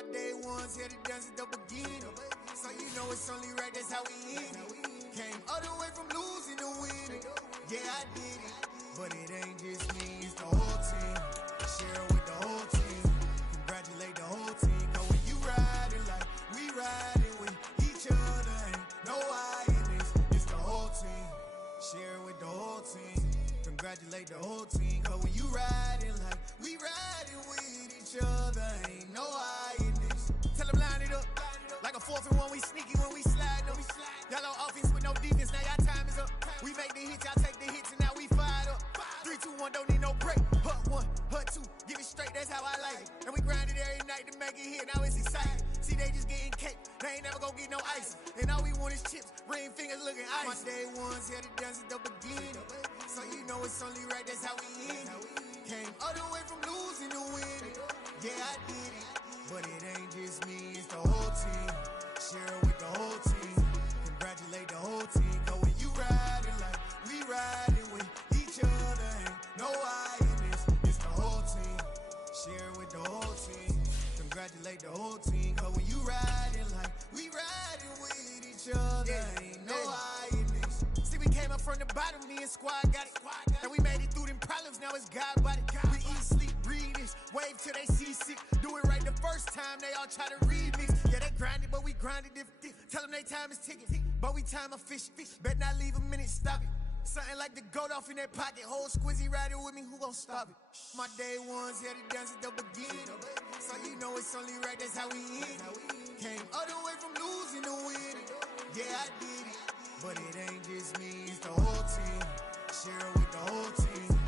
My day ones here to dance at the beginning. So you know it's only right, that's how we end it. Came all the way from losing to winning. Yeah, I did it, but it ain't just me, it's the whole team. Share it with the whole team. Congratulate the whole team. Cause when you riding like we riding with each other, ain't no I in this, it's the whole team. Share it with the whole team. Congratulate the whole team. Cause when you riding like we riding with each other, ain't no I in this. Tell them line it up. Like a 4th and 1, we sneaky when we slide them. Y'all on offense with no defense, now y'all time is up. We make the hits, y'all take the hits, and now we fired up. 3, 2, 1, don't need no break. Hut 1, hut 2, give it straight, that's how I like it. And we grind it every night to make it hit, now it's exciting. See, they just getting cake, they ain't never gonna get no ice. And all we want is chips, ring fingers looking ice. My day ones here to dance at the beginning. So you know it's only right, that's how we end it. Came all the way from losing to winning. Yeah, I did it, but it ain't just me, it's the whole team. Share it with the whole team. Congratulate the whole team. Cause when you riding like we riding with each other, ain't no I in this, it's the whole team. Share it with the whole team. Congratulate the whole team. Cause when you riding like we riding with each other, ain't no I in this. See, we came up from the bottom, me and squad got it. And we made it through them problems, now it's God body. We eat, sleep, breathe this, wave till they see sick. Do it right the first time, they all try to remix. Yeah, they grinded, but we grinded different. Tell them they time is ticking, but we time a fish. Bet not leave a minute, stop it. Something like the goat off in their pocket. Whole squizzy riding with me, who gon' stop it? My day ones here to dance at the beginning. So you know it's only right, that's how we end it. Came all the way from losing to winning. Yeah, I did it, but it ain't just me, it's the whole team. Share it with the whole team.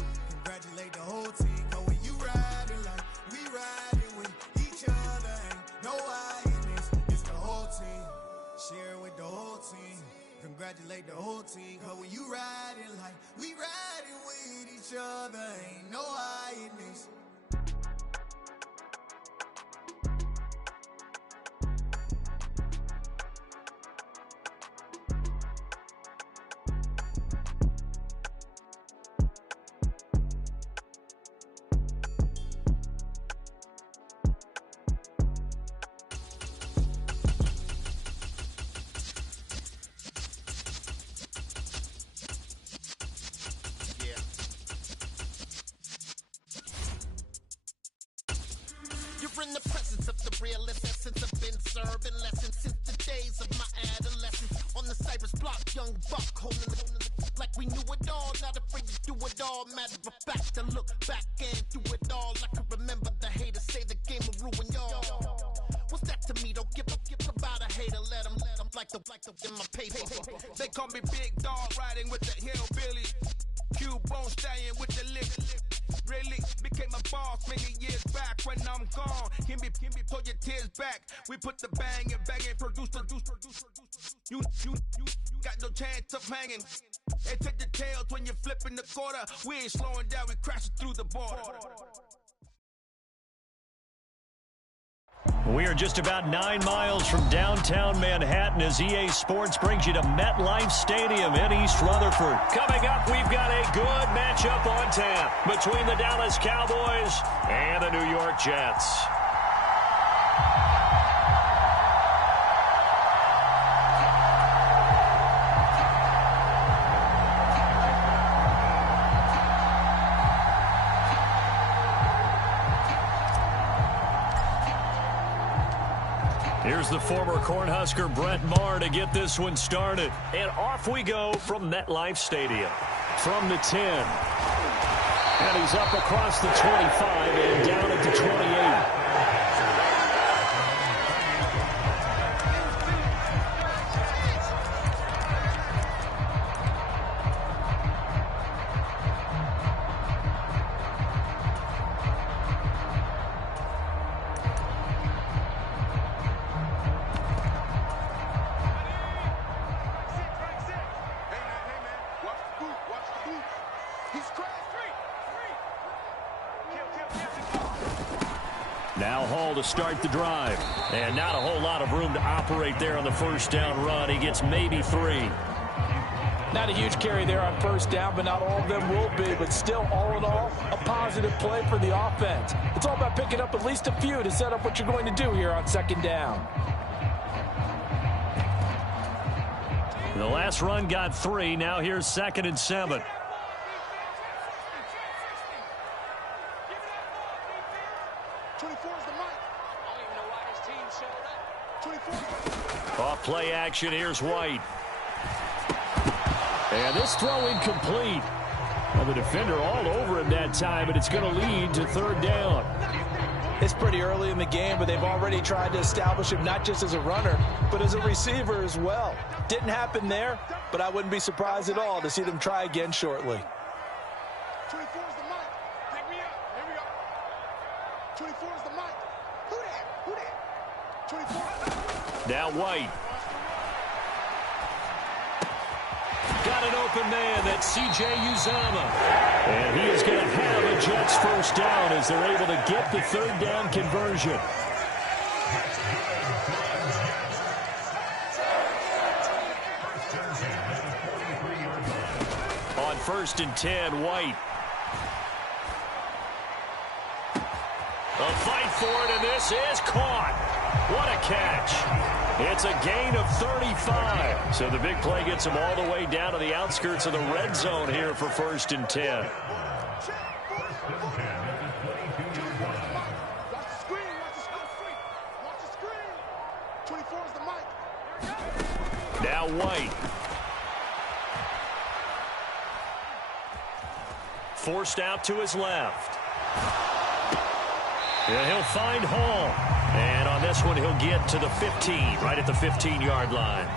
Congratulate the whole team. Cause when you riding like we riding with each other, ain't no I in this, it's the whole team. Share it with the whole team. Congratulate the whole team. Cause when you riding like we riding with each other, ain't no I in this. You're in the presence of the realest essence. I've been serving lessons since the days of my adolescence. On the Cypress block, young buck holding it like we knew it all. Not afraid to do it all. Matter of fact, I look back and do it all. I can remember the haters say the game will ruin y'all. What's that to me? Don't give about a hater. Let them like the in my paper. They call me Big Dog, riding with the hillbilly. Q-Bone stallion with the lick. Really became a boss many years back. When I'm gone, can be pull your tears back. We put the bang and produce. You got no chance of hanging. They take the tails when you're flipping the quarter. We ain't slowing down, we crashing through the border. We are just about 9 miles from downtown Manhattan as EA Sports brings you to MetLife Stadium in East Rutherford. Coming up, we've got a good matchup on tap between the Dallas Cowboys and the New York Jets. Here's the former Cornhusker Brett Maher to get this one started. And off we go from MetLife Stadium. From the 10. And he's up across the 25 and down at the 28. Now Hall to start the drive. And not a whole lot of room to operate there on the first down run. He gets maybe 3. Not a huge carry there on first down, but not all of them will be. But still, all in all, a positive play for the offense. It's all about picking up at least a few to set up what you're going to do here on second down. The last run got 3. Now here's 2nd and 7. Off play action, here's White. And this throw incomplete. Well, the defender all over him that time, and it's going to lead to 3rd down. It's pretty early in the game, but they've already tried to establish him not just as a runner, but as a receiver as well. Didn't happen there, but I wouldn't be surprised at all to see them try again shortly. 24 is the mic. Pick me up. Here we go. 24 is the mic. Who that? Who that? 24. Now White. Got an open man. That's C.J. Uzomah. And he is going to have a Jets first down as they're able to get the 3rd down conversion. On 1st and 10, White. A fight for it, and this is caught. What a catch. It's a gain of 35. So the big play gets them all the way down to the outskirts of the red zone here for 1st and 10. Now White. Forced out to his left. And he'll find Hall. And on this one, he'll get to the 15, right at the 15-yard line.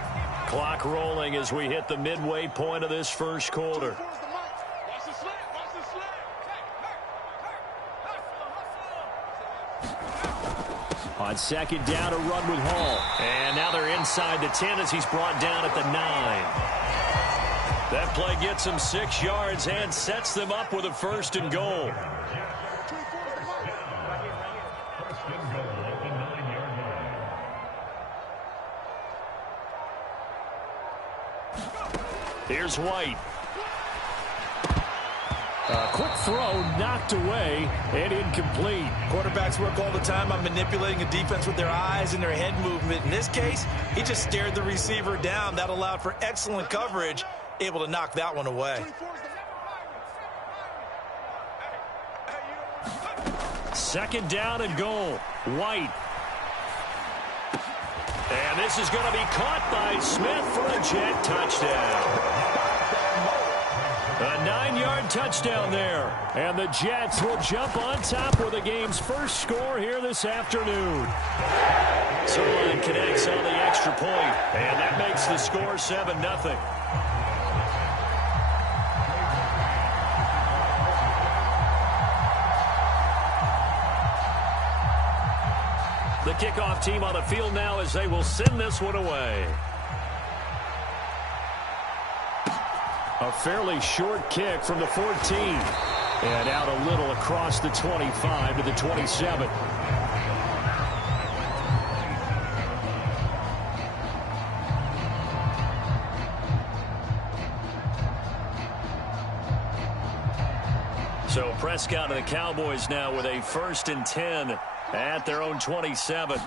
Clock rolling as we hit the midway point of this first quarter. On 2nd down, a run with Hall. And now they're inside the 10 as he's brought down at the 9. That play gets him 6 yards and sets them up with a 1st and goal. Here's White. A quick throw knocked away and incomplete. Quarterbacks work all the time on manipulating a defense with their eyes and their head movement. In this case, he just stared the receiver down. That allowed for excellent coverage, able to knock that one away. 2nd down and goal. White. And this is going to be caught by Smith for a Jet touchdown. A 9-yard touchdown there. And the Jets will jump on top with the game's first score here this afternoon. Sirlein connects on the extra point, and that makes the score 7-0. The kickoff team on the field now as they will send this one away. A fairly short kick from the 14. And out a little across the 25 to the 27. So Prescott and the Cowboys now with a 1st and 10 at their own 27.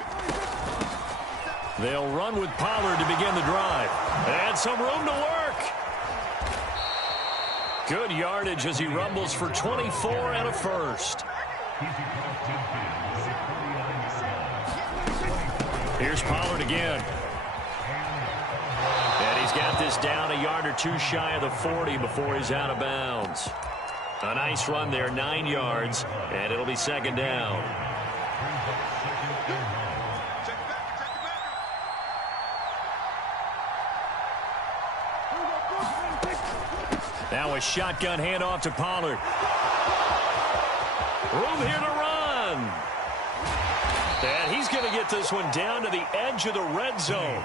They'll run with Pollard to begin the drive. And some room to work. Good yardage as he rumbles for 24 and a 1st. Here's Pollard again. And he's got this down a yard or 2 shy of the 40 before he's out of bounds. A nice run there, 9 yards, and it'll be 2nd down. Now a shotgun handoff to Pollard. Room here to run. And he's going to get this one down to the edge of the red zone.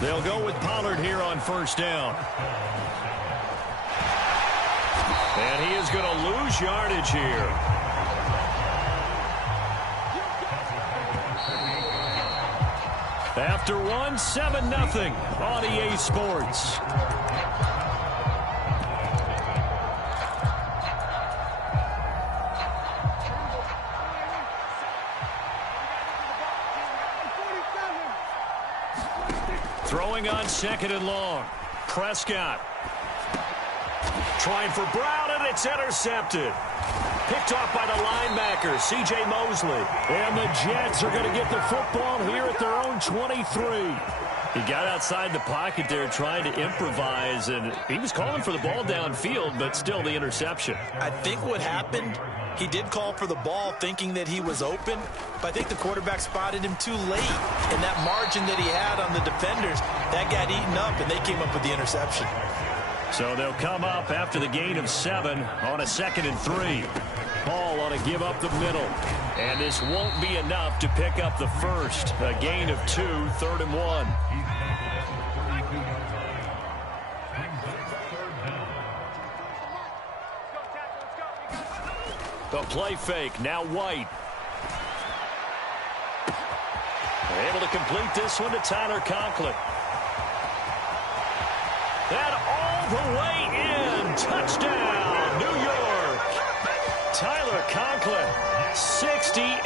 They'll go with Pollard here on 1st down. And he is going to lose yardage here. After one, 7-0 on EA Sports. Throwing on second and long. Prescott. Trying for Brown, and it's intercepted. Picked off by the linebacker, C.J. Mosley. And the Jets are going to get the football here at their own 23. He got outside the pocket there trying to improvise, and he was calling for the ball downfield, but still the interception. I think what happened, he did call for the ball thinking that he was open, but I think the quarterback spotted him too late. And that margin that he had on the defenders, that got eaten up, and they came up with the interception. So they'll come up after the gain of 7 on a 2nd and 3. Ball on a give up the middle. And this won't be enough to pick up the first. A gain of 2, 3rd and 1. The play fake, now White. Able to complete this one to Tyler Conklin. That all the way in. Touchdown, New York. Tyler Conklin, 68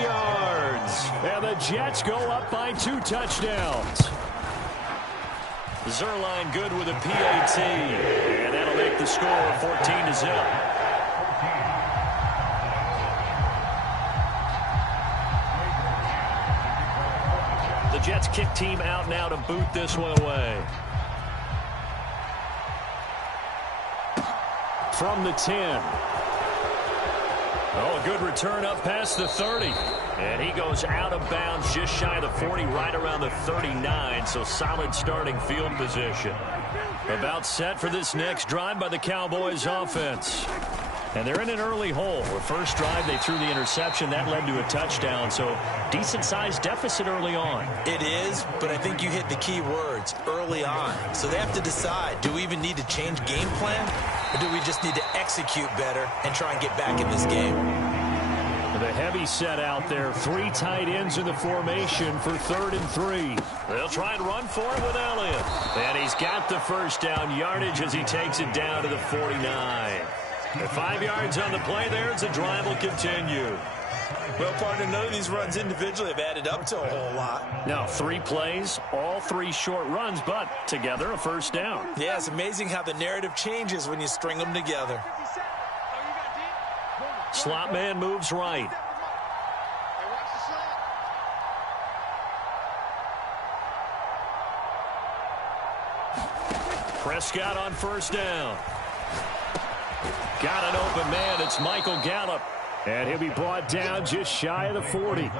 yards. And the Jets go up by 2 touchdowns. Zerline good with a PAT. And that'll make the score 14-0. The Jets kick team out now to boot this one away. From the 10. Oh, a good return up past the 30. And he goes out of bounds just shy of the 40, right around the 39. So solid starting field position. About set for this next drive by the Cowboys offense. And they're in an early hole. The first drive, they threw the interception. That led to a touchdown. So decent-sized deficit early on. It is, but I think you hit the key words, early on. So they have to decide, do we even need to change game plan? Or do we just need to execute better and try and get back in this game? The heavy set out there. 3 tight ends in the formation for 3rd and 3. They'll try and run for it with Elliott. And he's got the first down yardage as he takes it down to the 49. 5 yards on the play there as the drive will continue. Well, partner, none of these runs individually have added up to a whole lot. Now, 3 plays, all 3 short runs, but together a first down. Yeah, it's amazing how the narrative changes when you string them together. Slot man moves right. Prescott on first down. Got an open man. It's Michael Gallup. And he'll be brought down just shy of the 40.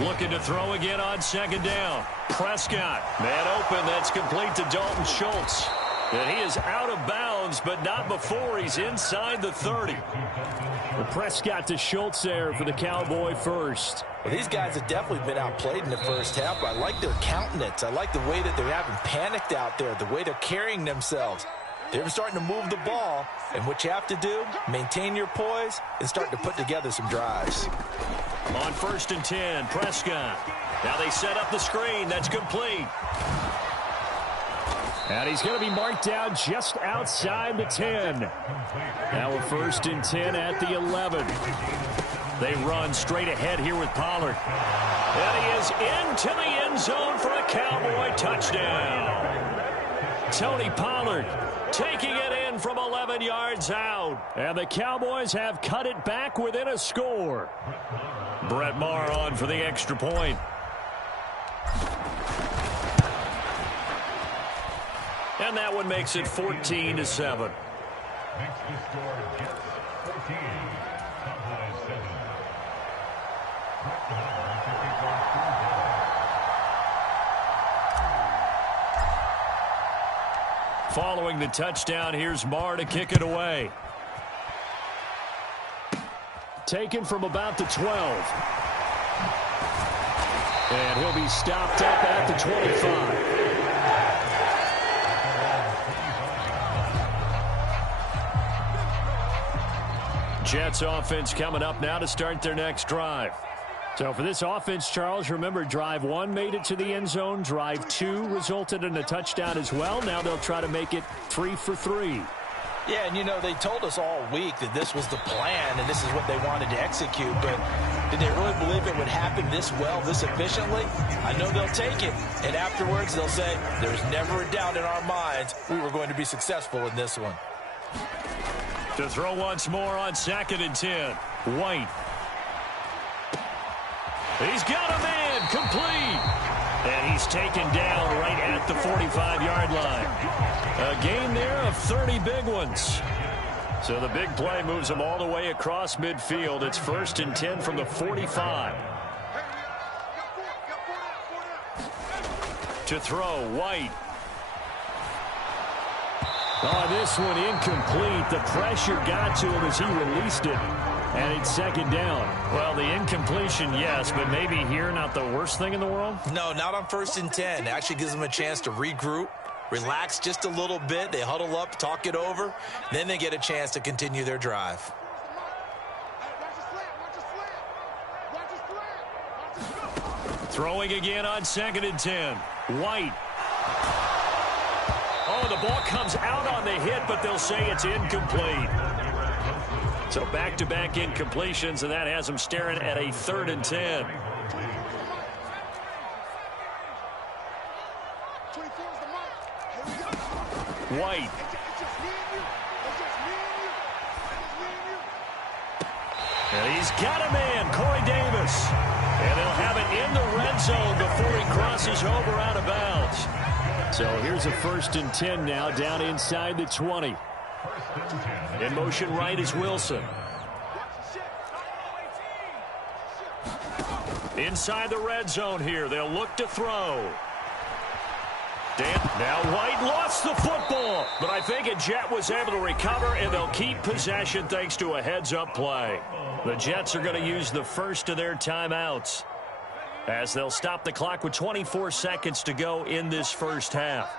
Looking to throw again on second down. Prescott. Man open. That's complete to Dalton Schultz. And he is out of bounds, but not before he's inside the 30. The Prescott to Schultz there for the Cowboy first. Well, these guys have definitely been outplayed in the first half, but I like their countenance. I like the way that they haven't panicked out there, the way they're carrying themselves. They're starting to move the ball, and what you have to do, maintain your poise and start to put together some drives. On 1st and 10, Prescott. Now they set up the screen. That's complete. And he's going to be marked down just outside the 10. Now a 1st and 10 at the 11. They run straight ahead here with Pollard. And he is into the end zone for a Cowboy touchdown. Tony Pollard taking it in from 11 yards out. And the Cowboys have cut it back within a score. Brett Maher on for the extra point. And that one makes it 14-7. Makes the score Jets 14, Cowboys 7. Following the touchdown, here's Maher to kick it away. Taken from about the 12. And he'll be stopped up at the 25. Jets offense coming up now to start their next drive. So for this offense, Charles, remember drive 1 made it to the end zone. Drive 2 resulted in a touchdown as well. Now they'll try to make it 3 for 3. Yeah, and they told us all week that this was the plan and this is what they wanted to execute, but did they really believe it would happen this well, this efficiently? I know they'll take it, and afterwards they'll say, there's never a doubt in our minds we were going to be successful in this one. To throw once more on 2nd and 10. White. He's got a man, complete. And he's taken down right at the 45-yard line. A gain there of 30 big ones. So the big play moves them all the way across midfield. It's 1st and 10 from the 45. To throw, White. Oh, this one incomplete. The pressure got to him as he released it. And it's 2nd down. Well, the incompletion, yes, but maybe here not the worst thing in the world? No, not on 1st and 10. It actually gives them a chance to regroup, relax just a little bit. They huddle up, talk it over. Then they get a chance to continue their drive. Throwing again on 2nd and 10. White. Oh, the ball comes out on the hit, but they'll say it's incomplete. So back-to-back incompletions, and that has them staring at a 3rd and 10. White. And he's got a man, Corey Davis. And they'll have it in the red zone before he crosses over out of bounds. So here's a 1st and 10 now, down inside the 20. In motion right is Wilson. Inside the red zone here. They'll look to throw. Now White lost the football, but I think a Jet was able to recover, and they'll keep possession thanks to a heads-up play. The Jets are going to use the first of their timeouts as they'll stop the clock with 24 seconds to go in this first half.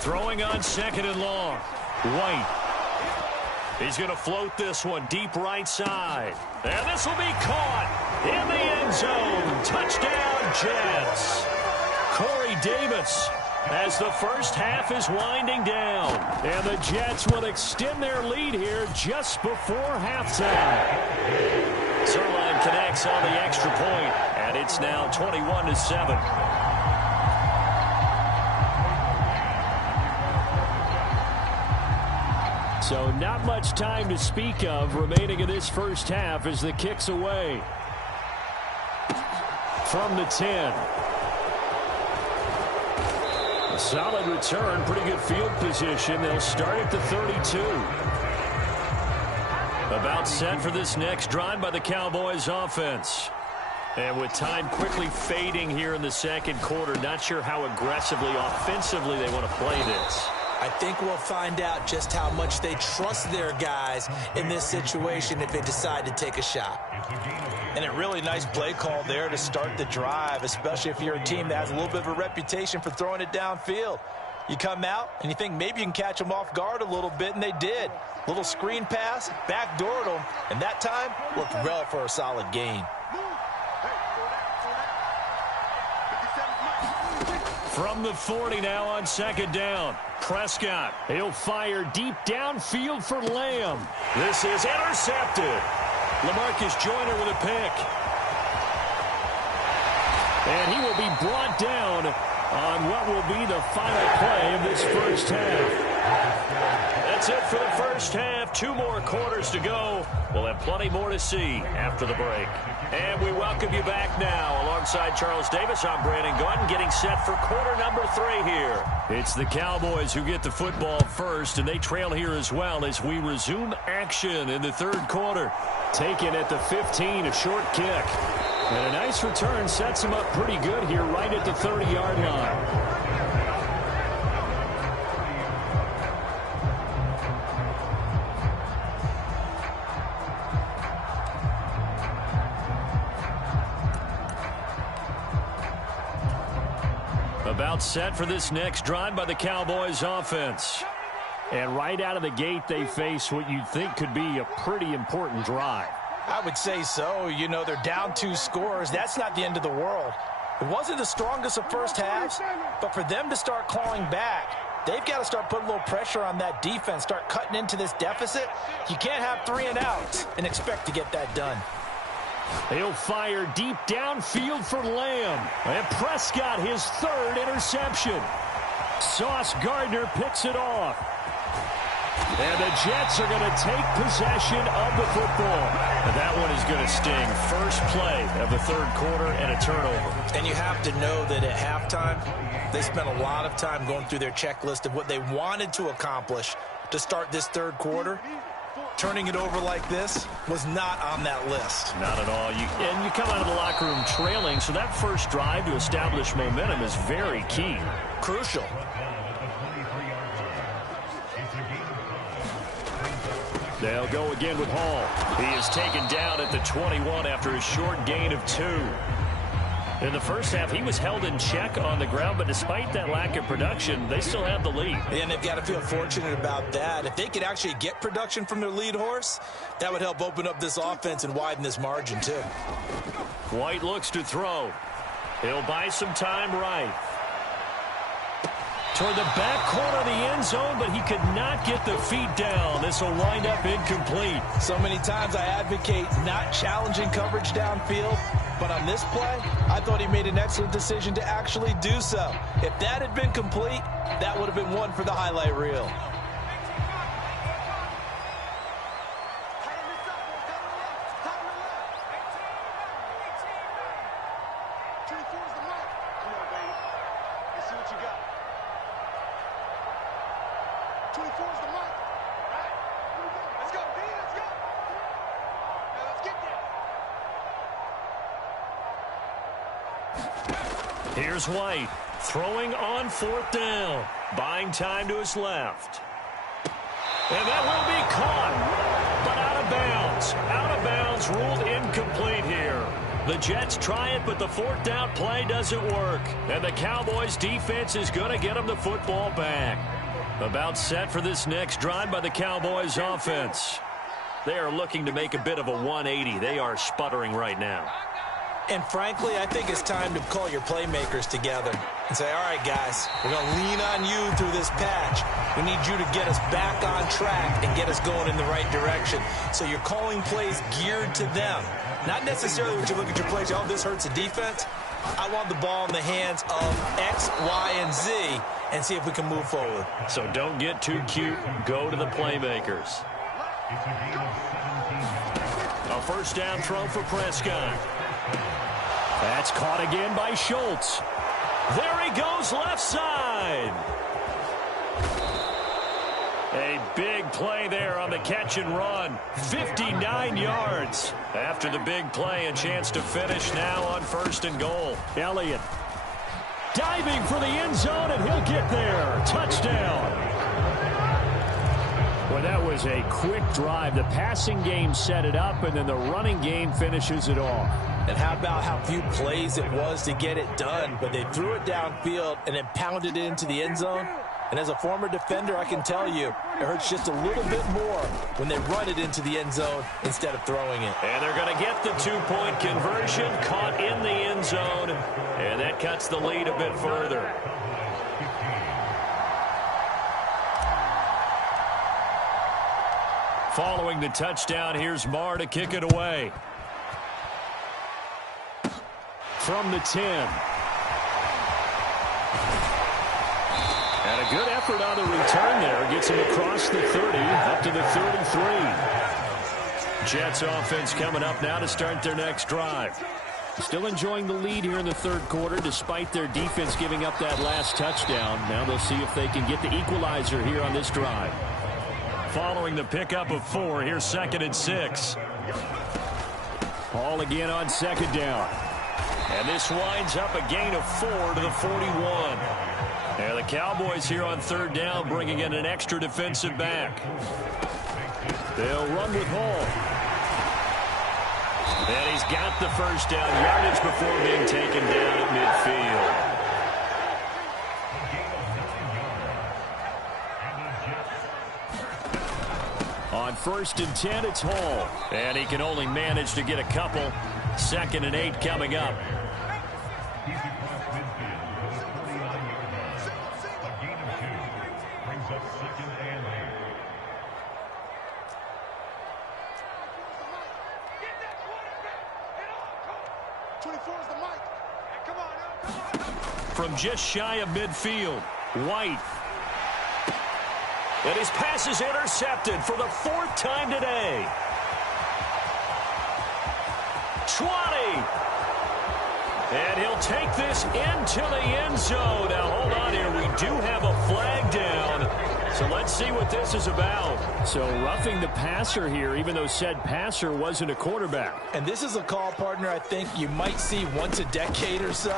Throwing on 2nd and long. White. He's going to float this one deep right side. And this will be caught in the end zone. Touchdown, Jets. Corey Davis as the first half is winding down. And the Jets will extend their lead here just before halftime. Sirline connects on the extra point, and it's now 21-7. So not much time to speak of remaining in this first half as the kick's away. From the 10. A solid return, pretty good field position. They'll start at the 32. About set for this next drive by the Cowboys offense. And with time quickly fading here in the second quarter, not sure how aggressively, offensively they want to play this. I think we'll find out just how much they trust their guys in this situation if they decide to take a shot. And a really nice play call there to start the drive, especially if you're a team that has a little bit of a reputation for throwing it downfield. You come out and you think maybe you can catch them off guard a little bit, and they did. Little screen pass, backdoored them, and that time worked well for a solid gain. From the 40 now on 2nd down. Prescott, he'll fire deep downfield for Lamb. This is intercepted. LaMarcus Joyner with a pick. And he will be brought down on what will be the final play of this first half. That's it for the first half. 2 more quarters to go. We'll have plenty more to see after the break. And we welcome you back now. Alongside Charles Davis, I'm Brandon Gordon, getting set for quarter number 3 here. It's the Cowboys who get the football first, and they trail here as well as we resume action in the third quarter. Taken at the 15, a short kick. And a nice return sets him up pretty good here right at the 30-yard line. About set for this next drive by the Cowboys offense. And right out of the gate, they face what you'd think could be a pretty important drive. I would say so. You know, they're down 2 scores. That's not the end of the world. It wasn't the strongest of first halves, but for them to start clawing back, they've got to start putting a little pressure on that defense, start cutting into this deficit. You can't have 3 and outs and expect to get that done. He'll fire deep downfield for Lamb. And Prescott, his 3rd interception. Sauce Gardner picks it off. And the Jets are going to take possession of the football. And that one is going to sting. First play of the 3rd quarter and a turnover. And you have to know that at halftime, they spent a lot of time going through their checklist of what they wanted to accomplish to start this 3rd quarter. Turning it over like this was not on that list. Not at all. And you come out of the locker room trailing, so that first drive to establish momentum is very key. Crucial. They'll go again with Hall. He is taken down at the 21 after a short gain of 2. In the first half, he was held in check on the ground, but despite that lack of production, they still have the lead. And they've got to feel fortunate about that. If they could actually get production from their lead horse, that would help open up this offense and widen this margin too. White looks to throw. He'll buy some time right. Toward the back corner of the end zone, but he could not get the feet down. This will wind up incomplete. So many times I advocate not challenging coverage downfield, but on this play, I thought he made an excellent decision to actually do so. If that had been complete, that would have been one for the highlight reel. Here's White, throwing on 4th down. Buying time to his left. And that will be caught, but out of bounds. Out of bounds, ruled incomplete here. The Jets try it, but the 4th down play doesn't work. And the Cowboys defense is going to get them the football back. About set for this next drive by the Cowboys offense. They are looking to make a bit of a 180. They are sputtering right now. And frankly, I think it's time to call your playmakers together and say, all right, guys, we're going to lean on you through this patch. We need you to get us back on track and get us going in the right direction. So you're calling plays geared to them. Not necessarily when you look at your plays, oh, this hurts the defense. I want the ball in the hands of X, Y, and Z and see if we can move forward. So don't get too cute. Go to the playmakers. A first down throw for Prescott. That's caught again by Schultz. There he goes left side. A big play there on the catch and run. 59 yards. After the big play, a chance to finish now on 1st and goal. Elliott diving for the end zone, and he'll get there. Touchdown. Well, that was a quick drive. The passing game set it up, and then the running game finishes it off. And how about how few plays it was to get it done, but they threw it downfield and then pounded it into the end zone. And as a former defender, I can tell you, it hurts just a little bit more when they run it into the end zone instead of throwing it. And they're going to get the 2-point conversion, caught in the end zone, and that cuts the lead a bit further. Following the touchdown, here's Marr to kick it away. From the 10. And a good effort on the return there. Gets him across the 30, up to the 33. Jets offense coming up now to start their next drive. Still enjoying the lead here in the 3rd quarter, despite their defense giving up that last touchdown. Now they'll see if they can get the equalizer here on this drive. Following the pickup of 4, here's 2nd and 6. Hall again on 2nd down. And this winds up a gain of 4 to the 41. And the Cowboys here on 3rd down bringing in an extra defensive back. They'll run with Hall. And he's got the first down, yardage before being taken down at midfield. 1st and 10, it's Hall. And he can only manage to get a couple. 2nd and 8 coming up. He's across midfield for the 49-yard line. A gain of 2 brings up 2nd and 8. 24 is the mic. Come on. From just shy of midfield, White. And his pass is intercepted for the 4th time today. 20. And he'll take this into the end zone. Now, hold on here. We do have a flag down. So let's see what this is about. So roughing the passer here, even though said passer wasn't a quarterback. And this is a call, partner, I think you might see once a decade or so.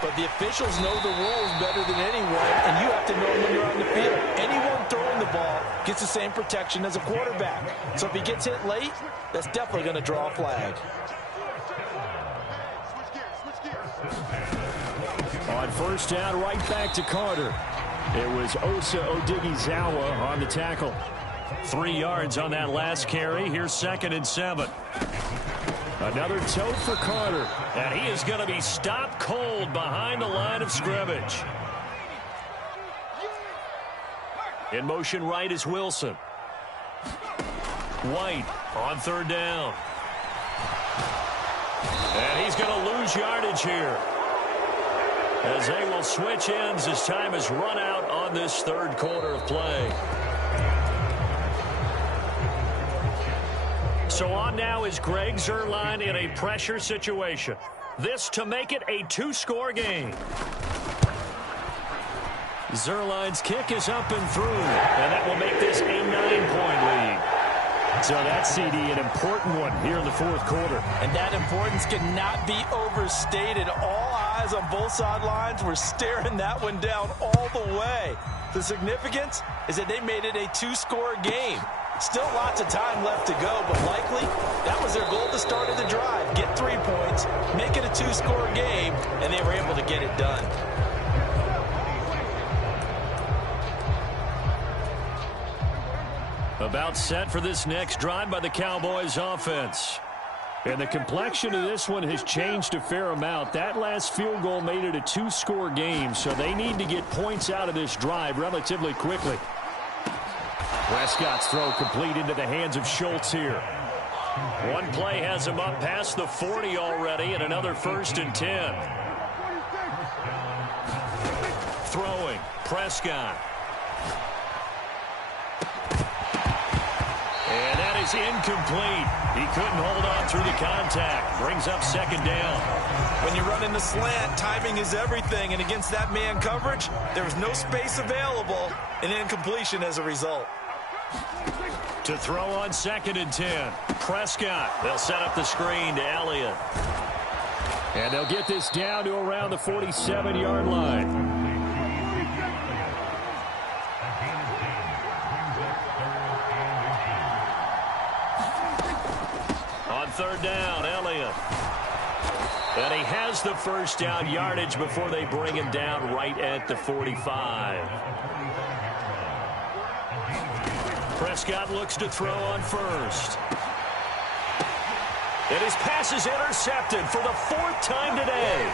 But the officials know the rules better than anyone, and you have to know them when you're on the field. Anyone throwing the ball gets the same protection as a quarterback. So if he gets hit late, that's definitely going to draw a flag. On 1st down, right back to Carter. It was Osa Odighizuwa on the tackle. 3 yards on that last carry. Here's 2nd and 7. Another toe for Carter. And he is going to be stopped cold behind the line of scrimmage. In motion right is Wilson. White on 3rd down. And he's going to lose yardage here, as they will switch ends as time has run out on this 3rd quarter of play. So on now is Greg Zuerlein in a pressure situation. This to make it a 2-score game. Zuerlein's kick is up and through, and that will make this a 9-point lead. So that's, CD, an important one here in the 4th quarter. And that importance cannot be overstated. All eyes on both sidelines were staring that one down all the way. The significance is that they made it a 2-score game. Still lots of time left to go, but likely that was their goal at the start of the drive. Get 3 points, make it a 2-score game, and they were able to get it done. About set for this next drive by the Cowboys offense. And the complexion of this one has changed a fair amount. That last field goal made it a 2-score game, so they need to get points out of this drive relatively quickly. Prescott's throw complete into the hands of Schultz here. One play has him up past the 40 already, and another 1st and 10. Throwing, Prescott. And that is incomplete. He couldn't hold on through the contact. Brings up 2nd down. When you run in the slant, timing is everything, and against that man coverage, there was no space available, and incompletion as a result. To throw on 2nd and 10. Prescott. They'll set up the screen to Elliott. And they'll get this down to around the 47-yard line. On 3rd down, Elliott. And he has the 1st down yardage before they bring him down right at the 45. Prescott looks to throw on 1st. And his pass is intercepted for the 4th time today.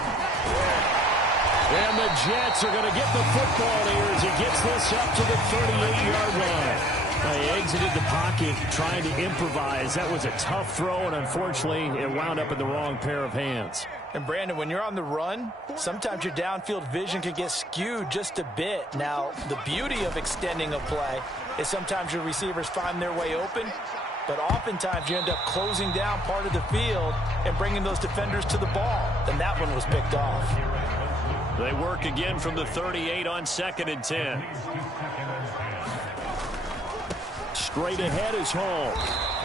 And the Jets are going to get the football here as he gets this up to the 38-yard line. He exited the pocket trying to improvise. That was a tough throw, and unfortunately, it wound up in the wrong pair of hands. And, Brandon, when you're on the run, sometimes your downfield vision can get skewed just a bit. Now, the beauty of extending a play is sometimes your receivers find their way open, but oftentimes you end up closing down part of the field and bringing those defenders to the ball. And that one was picked off. They work again from the 38 on 2nd and 10. Straight ahead is Hall.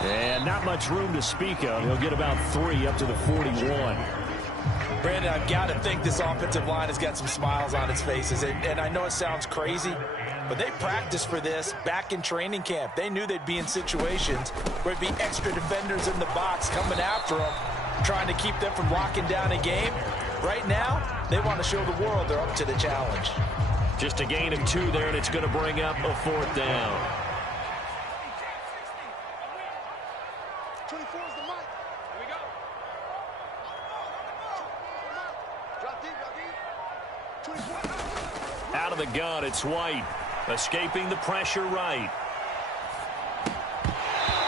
And not much room to speak of. He'll get about 3 up to the 41. Brandon, I've got to think this offensive line has got some smiles on its faces. And I know it sounds crazy, but they practiced for this back in training camp. They knew they'd be in situations where it'd be extra defenders in the box coming after them, trying to keep them from locking down a game. Right now, they want to show the world they're up to the challenge. Just a gain of 2 there, and it's going to bring up a 4th down. 24's the mic. Here we go. Drop deep, drop deep. Out of the gun, it's White. Escaping the pressure right.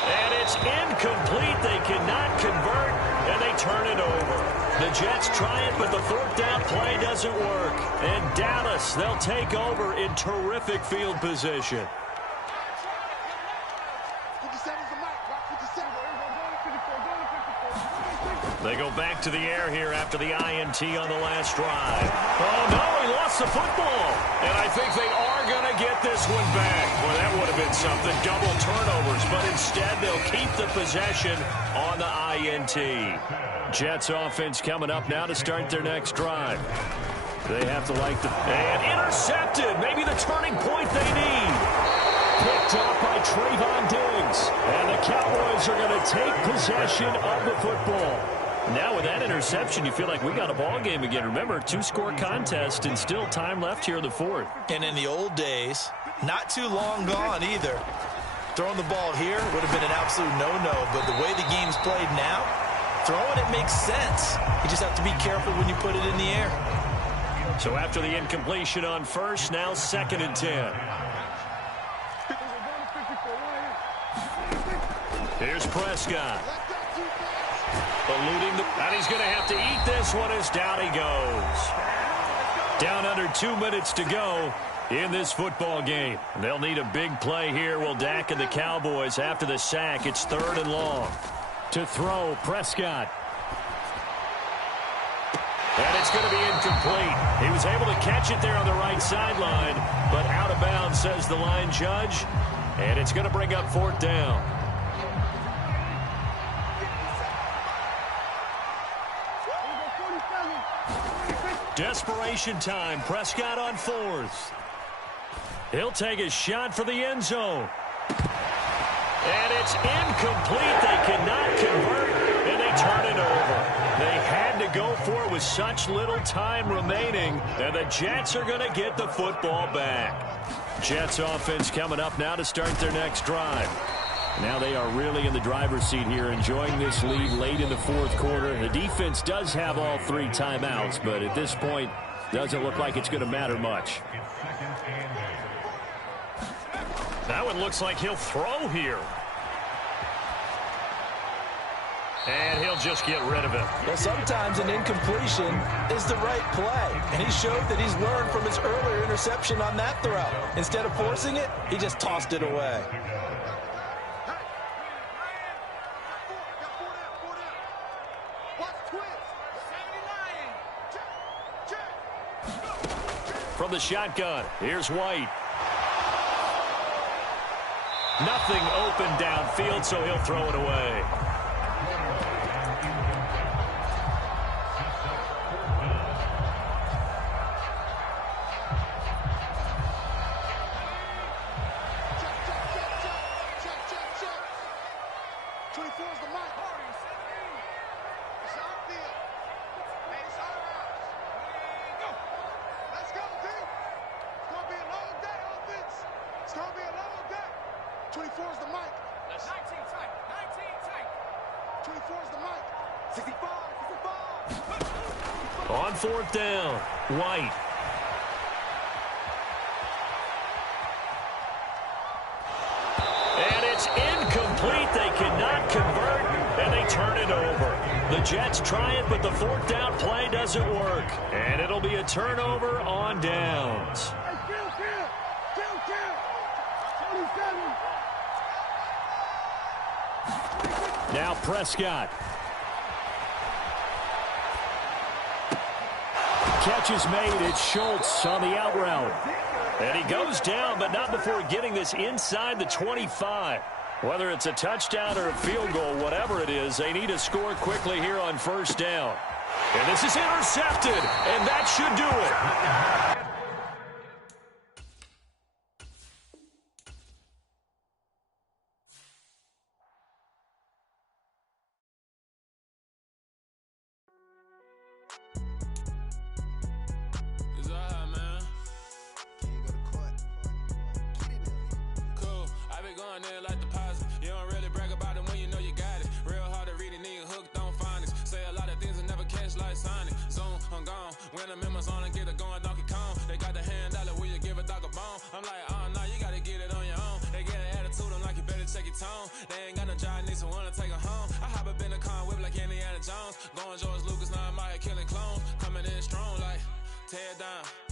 And it's incomplete. They cannot convert, and they turn it over. The Jets try it, but the fourth down play doesn't work. And Dallas, they'll take over in terrific field position. 57's the mic. Rock 57. They go back to the air here after the INT on the last drive. Oh, no, he lost the football. And I think they are going to get this one back. Well, that would have been something, double turnovers. But instead, they'll keep the possession on the INT. Jets offense coming up now to start their next drive. They have to like the... And intercepted. Maybe the turning point they need. Picked up by Trayvon Diggs. And the Cowboys are going to take possession of the football. Now with that interception, you feel like we got a ball game again. Remember, 2-score contest and still time left here in the fourth. And in the old days, not too long gone either. Throwing the ball here would have been an absolute no-no, but the way the game's played now, throwing it makes sense. You just have to be careful when you put it in the air. So after the incompletion on first, now 2nd and 10. Here's Prescott. Eluding and he's going to have to eat this one as down he goes. Down under 2 minutes to go in this football game. They'll need a big play here. Will Dak and the Cowboys after the sack. It's 3rd and long. To throw, Prescott. And it's going to be incomplete. He was able to catch it there on the right sideline, but out of bounds, says the line judge. And it's going to bring up 4th down. Desperation time. Prescott on 4th. He'll take a shot for the end zone. And it's incomplete. They cannot convert, and they turn it over. They had to go for it with such little time remaining, and the Jets are going to get the football back. Jets offense coming up now to start their next drive. Now they are really in the driver's seat here, enjoying this lead late in the fourth quarter. The defense does have all 3 timeouts, but at this point, doesn't look like it's going to matter much. That one looks like he'll throw here. And he'll just get rid of it. Well, sometimes an incompletion is the right play. And he showed that he's learned from his earlier interception on that throw. Instead of forcing it, he just tossed it away. From the shotgun, here's White. Nothing open downfield, so he'll throw it away. On 4th down, White. And it's incomplete. They cannot convert, and they turn it over. The Jets try it, but the 4th down play doesn't work. And it'll be a turnover on downs. Now Prescott. Catch is made. It's Schultz on the out route. And he goes down, but not before getting this inside the 25. Whether it's a touchdown or a field goal, whatever it is, they need to score quickly here on 1st down. And this is intercepted, and that should do it. tear it down.